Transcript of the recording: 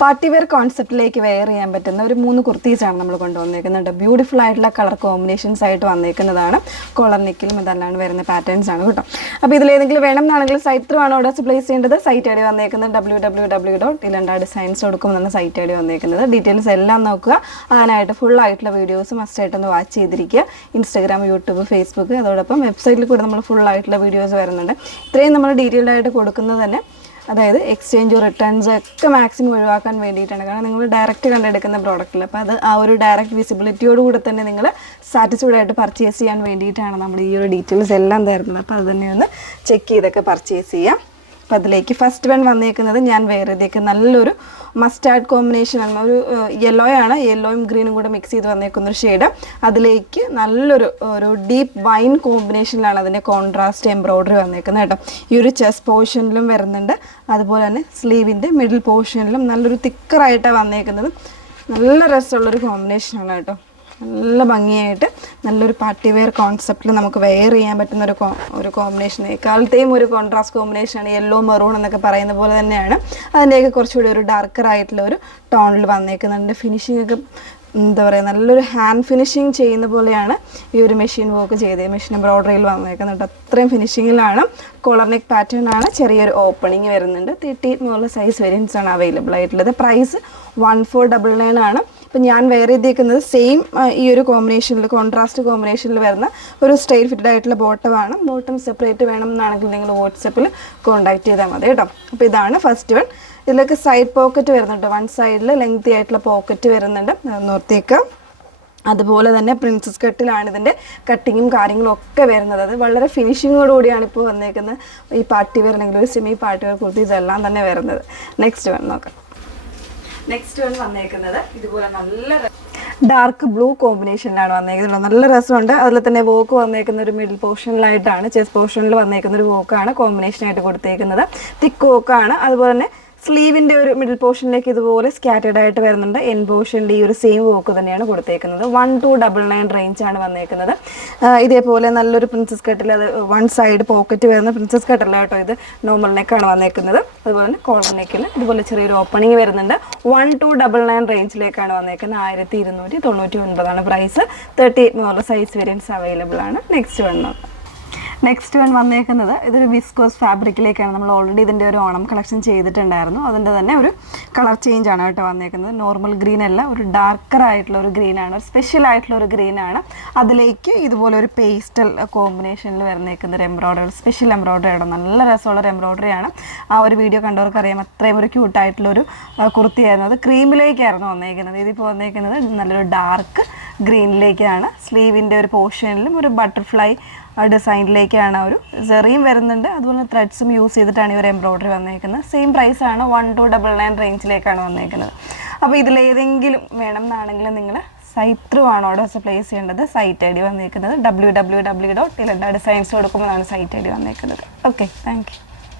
Party wear കോൺസെപ്റ്റിലേക്ക് wear ചെയ്യാൻ പറ്റുന്ന ഒരു 3 കുർത്തീസാണ് നമ്മൾ കൊണ്ടുവന്നേക്കുന്നുണ്ട്. ബ്യൂട്ടിഫുൾ ആയിട്ടുള്ള കളർ കോമ്പിനേഷൻസ് ആയിട്ട് വന്നേക്കുന്നതാണ്. കോളർ നെക്കിലും ഇതെല്ലാം വരുന്ന പാറ്റേൺസ് ആണ് കേട്ടോ. അപ്പോൾ ഇതിലേതെങ്കിലും വേണം എന്നാണെങ്കിൽ സൈറ്റ് ത്രൂ ആണ് ഓർഡേഴ്സ് പ്ലേസ് ചെയ്യേണ്ടത്. സൈറ്റ് ഐ ഡി വന്നേക്കുന്നത് www.ilandadesigns.com എന്ന സൈറ്റ് ഐ ഡി വന്നേക്കുന്നത്. ഡീറ്റെയിൽസ് എല്ലാം നോക്കുക. അതിനായിട്ട് ഫുൾ ആയിട്ടുള്ള വീഡിയോസ് മസ്റ്റായിട്ടൊന്ന് വാച്ച് ചെയ്തിരിക്കുക. ഇൻസ്റ്റാഗ്രാം, യൂട്യൂബ്, ഫേസ്ബുക്ക്, അതോടൊപ്പം വെബ്സൈറ്റിൽ കൂടെ നമ്മൾ ഫുൾ ആയിട്ടുള്ള വീഡിയോസ് വരുന്നുണ്ട്. ഇത്രയും നമ്മൾ ഡീറ്റെയിൽഡ് ആയിട്ട് കൊടുക്കുന്നത് തന്നെ അതായത് എക്സ്ചേഞ്ച് റിട്ടേൺസ് ഒക്കെ മാക്സിമം ഒഴിവാക്കാൻ വേണ്ടിയിട്ടാണ്. കാരണം നിങ്ങൾ ഡയറക്റ്റ് കണ്ടെടുക്കുന്ന പ്രോഡക്റ്റിൽ അപ്പോൾ അത് ആ ഒരു ഡയറക്റ്റ് വിസിബിലിറ്റിയോട് കൂടെ തന്നെ നിങ്ങൾ സാറ്റിസ്ഫൈഡ് ആയിട്ട് പർച്ചേസ് ചെയ്യാൻ വേണ്ടിയിട്ടാണ് നമ്മൾ ഈ ഒരു ഡീറ്റെയിൽസ് എല്ലാം തരുന്നത്. അപ്പോൾ അത് തന്നെ ഒന്ന് ചെക്ക് ചെയ്തൊക്കെ പർച്ചേസ് ചെയ്യാം. അപ്പോൾ അതിലേക്ക് ഫസ്റ്റ് വൺ വന്നേക്കുന്നത് ഞാൻ വേറെ ഇതിലേക്ക് നല്ലൊരു മസ്റ്റാർഡ് കോമ്പിനേഷനാണ്. ഒരു യെല്ലോ ആണ്, യെല്ലോയും ഗ്രീനും കൂടെ മിക്സ് ചെയ്ത് വന്നേക്കുന്നൊരു ഷെയ്ഡ്. അതിലേക്ക് നല്ലൊരു ഡീപ്പ് വൈൻ കോമ്പിനേഷനിലാണ് അതിൻ്റെ കോൺട്രാസ്റ്റ് എംബ്രോയ്ഡറി വന്നേക്കുന്നത് കേട്ടോ. ഈ ഒരു ചെസ്റ്റ് പോർഷനിലും വരുന്നുണ്ട്, അതുപോലെ തന്നെ സ്ലീവിൻ്റെ മിഡിൽ പോർഷനിലും നല്ലൊരു തിക്കറായിട്ടാണ് വന്നേക്കുന്നത്. നല്ല രസമുള്ളൊരു കോമ്പിനേഷനാണ് കേട്ടോ. നല്ല ഭംഗിയായിട്ട് നല്ലൊരു പാർട്ടി വെയർ കോൺസെപ്റ്റിൽ നമുക്ക് വെയർ ചെയ്യാൻ പറ്റുന്ന ഒരു കോമ്പിനേഷൻ. എക്കാലത്തെയും ഒരു കോൺട്രാസ്റ്റ് കോമ്പിനേഷനാണ് യെല്ലോ മെറൂൺ എന്നൊക്കെ പറയുന്ന പോലെ തന്നെയാണ്. അതിൻ്റെയൊക്കെ കുറച്ചുകൂടി ഒരു ഡാർക്കർ ആയിട്ടുള്ള ഒരു ടോണിൽ വന്നേക്കുന്നുണ്ട്. ഫിനിഷിംഗ് ഒക്കെ എന്താ പറയുക, നല്ലൊരു ഹാൻഡ് ഫിനിഷിങ് ചെയ്യുന്ന പോലെയാണ് ഈ ഒരു മെഷീൻ വർക്ക് ചെയ്തത്. മെഷീൻ എംബ്രോയ്ഡറിയിൽ വന്നേക്കുന്നുണ്ട്. അത്രയും ഫിനിഷിങ്ങിലാണ്. കോളർ നെക്ക് പാറ്റേൺ ആണ്. ചെറിയൊരു ഓപ്പണിങ് വരുന്നുണ്ട്. 38 എന്നുള്ള സൈസ് വേരിയൻസ് ആണ് അവൈലബിൾ ആയിട്ടുള്ളത്. പ്രൈസ് 1499 ആണ്. ഇപ്പം ഞാൻ വേറെ ചെയ്തേക്കുന്നത് സെയിം ഈ ഒരു കോമ്പിനേഷനിൽ കോൺട്രാസ്റ്റ് കോമ്പിനേഷനിൽ വരുന്ന ഒരു സ്റ്റൈൽ ഫിറ്റഡ് ആയിട്ടുള്ള ബോട്ടമാണ്. ബോട്ടം സെപ്പറേറ്റ് വേണം എന്നാണെങ്കിൽ നിങ്ങൾ വാട്സപ്പിൽ കോൺടാക്ട് ചെയ്താൽ മതി കേട്ടോ. അപ്പോൾ ഇതാണ് ഫസ്റ്റ് വൺ. ഇതിലേക്ക് സൈഡ് പോക്കറ്റ് വരുന്നുണ്ട്. വൺ സൈഡിൽ ലെങ്തി ആയിട്ടുള്ള പോക്കറ്റ് വരുന്നുണ്ട്. നോർത്തേക്ക് അതുപോലെ തന്നെ പ്രിൻസസ് കട്ടിലാണ് ഇതിൻ്റെ കട്ടിങ്ങും കാര്യങ്ങളും ഒക്കെ വരുന്നത്. അത് വളരെ ഫിനിഷിങ്ങോടുകൂടിയാണ് ഇപ്പോൾ വന്നേക്കുന്നത്. ഈ പാർട്ടി വെയർ അല്ലെങ്കിൽ ഒരു സെമി പാർട്ടി വെയർ കുർത്തീസ് എല്ലാം തന്നെ വരുന്നത്. നെക്സ്റ്റ് വൺ നോക്കാം. നെക്സ്റ്റ് വൺ വന്നേക്കുന്നത് ഇതുപോലെ നല്ല ഡാർക്ക് ബ്ലൂ കോമ്പിനേഷനിലാണ് വന്നേക്കുന്നത്. നല്ല രസമുണ്ട്. അതിൽ തന്നെ വോക്ക് വന്നേക്കുന്ന ഒരു മിഡിൽ പോർഷനിലായിട്ടാണ്, ചെസ്റ്റ് പോർഷനിൽ വന്നേക്കുന്ന ഒരു വോക്കാണ് കോമ്പിനേഷനായിട്ട് കൊടുത്തേക്കുന്നത്. തിക്ക് വോക്കാണ്. അതുപോലെ തന്നെ സ്ലീവിൻ്റെ ഒരു മിഡിൽ പോർഷനിലേക്ക് ഇതുപോലെ സ്കാറ്റേഡ് ആയിട്ട് വരുന്നുണ്ട്. എൻ പോർഷനിൽ ഈ ഒരു സെയിം വോക്ക് തന്നെയാണ് കൊടുത്തേക്കുന്നത്. 1299 റേഞ്ചാണ് വന്നേക്കുന്നത്. ഇതേപോലെ നല്ലൊരു പ്രിൻസസ് കട്ടിൽ, അത് വൺ സൈഡ് പോക്കറ്റ് വരുന്ന പ്രിൻസസ് കട്ടല്ല കേട്ടോ. ഇത് നോർമൽ നെക്കാണ് വന്നേക്കുന്നത്. അതുപോലെ തന്നെ കോളർ നെക്കിൽ ഇതുപോലെ ചെറിയൊരു ഓപ്പണിങ് വരുന്നുണ്ട്. 1299 റേഞ്ചിലേക്കാണ് വന്നേക്കുന്നത്. 1299 പ്രൈസ്. 38 എന്നുള്ള സൈസ് വേരിയൻസ് അവൈലബിൾ ആണ്. നെക്സ്റ്റ് വൺ നോക്കാം. നെക്സ്റ്റ് വൺ വന്നേക്കുന്നത് ഇതൊരു വിസ്കോസ് ഫാബ്രിക്കിലേക്കാണ്. നമ്മൾ ഓൾറെഡി ഇതിൻ്റെ ഒരു ഓണം കളക്ഷൻ ചെയ്തിട്ടുണ്ടായിരുന്നു. അതിൻ്റെ തന്നെ ഒരു കളർ ചേഞ്ച് ആണ് കേട്ടോ വന്നേക്കുന്നത്. നോർമൽ ഗ്രീൻ അല്ല, ഒരു ഡാർക്കർ ആയിട്ടുള്ള ഒരു ഗ്രീനാണ്, ഒരു സ്പെഷ്യൽ ആയിട്ടുള്ള ഒരു ഗ്രീനാണ്. അതിലേക്ക് ഇതുപോലെ ഒരു പേസ്റ്റൽ കോമ്പിനേഷനിൽ വരുന്നേക്കുന്ന ഒരു എംബ്രോയ്ഡറി, സ്പെഷ്യൽ എംബ്രോയ്ഡറി ആണ്. നല്ല രസമുള്ളൊരു എംബ്രോയ്ഡറിയാണ്. ആ ഒരു വീഡിയോ കണ്ടവർക്കറിയാം അത്രയും ഒരു ക്യൂട്ടായിട്ടുള്ളൊരു കുർത്തിയായിരുന്നു. അത് ക്രീമിലേക്കായിരുന്നു വന്നേക്കുന്നത്. ഇതിപ്പോൾ വന്നേക്കുന്നത് നല്ലൊരു ഡാർക്ക് ഗ്രീനിലേക്കാണ്. സ്ലീവിൻ്റെ ഒരു പോർഷനിലും ഒരു ബട്ടർഫ്ലൈ ഡിസൈനിലേക്കാണ് ഒരു സെറിയും വരുന്നുണ്ട്. അതുപോലെ ത്രെഡ്സും യൂസ് ചെയ്തിട്ടാണ് ഈ ഒരു എംബ്രോയ്ഡറി വന്നേക്കുന്നത്. സെയിം പ്രൈസാണ്. 1299 റേഞ്ചിലേക്കാണ് വന്നേക്കുന്നത്. അപ്പോൾ ഇതിലേതെങ്കിലും വേണം എന്നാണെങ്കിൽ നിങ്ങൾ സൈറ്റ് ത്രൂ ആണ് ഓർഡേഴ്സ് പ്ലേസ് ചെയ്യേണ്ടത്. സൈറ്റ് ഐ ഡി വന്നേക്കുന്നത് www.ilandadesigns.com എന്നാണ് സൈറ്റ് ഐ ഡി വന്നേക്കുന്നത്. Okay, thank you.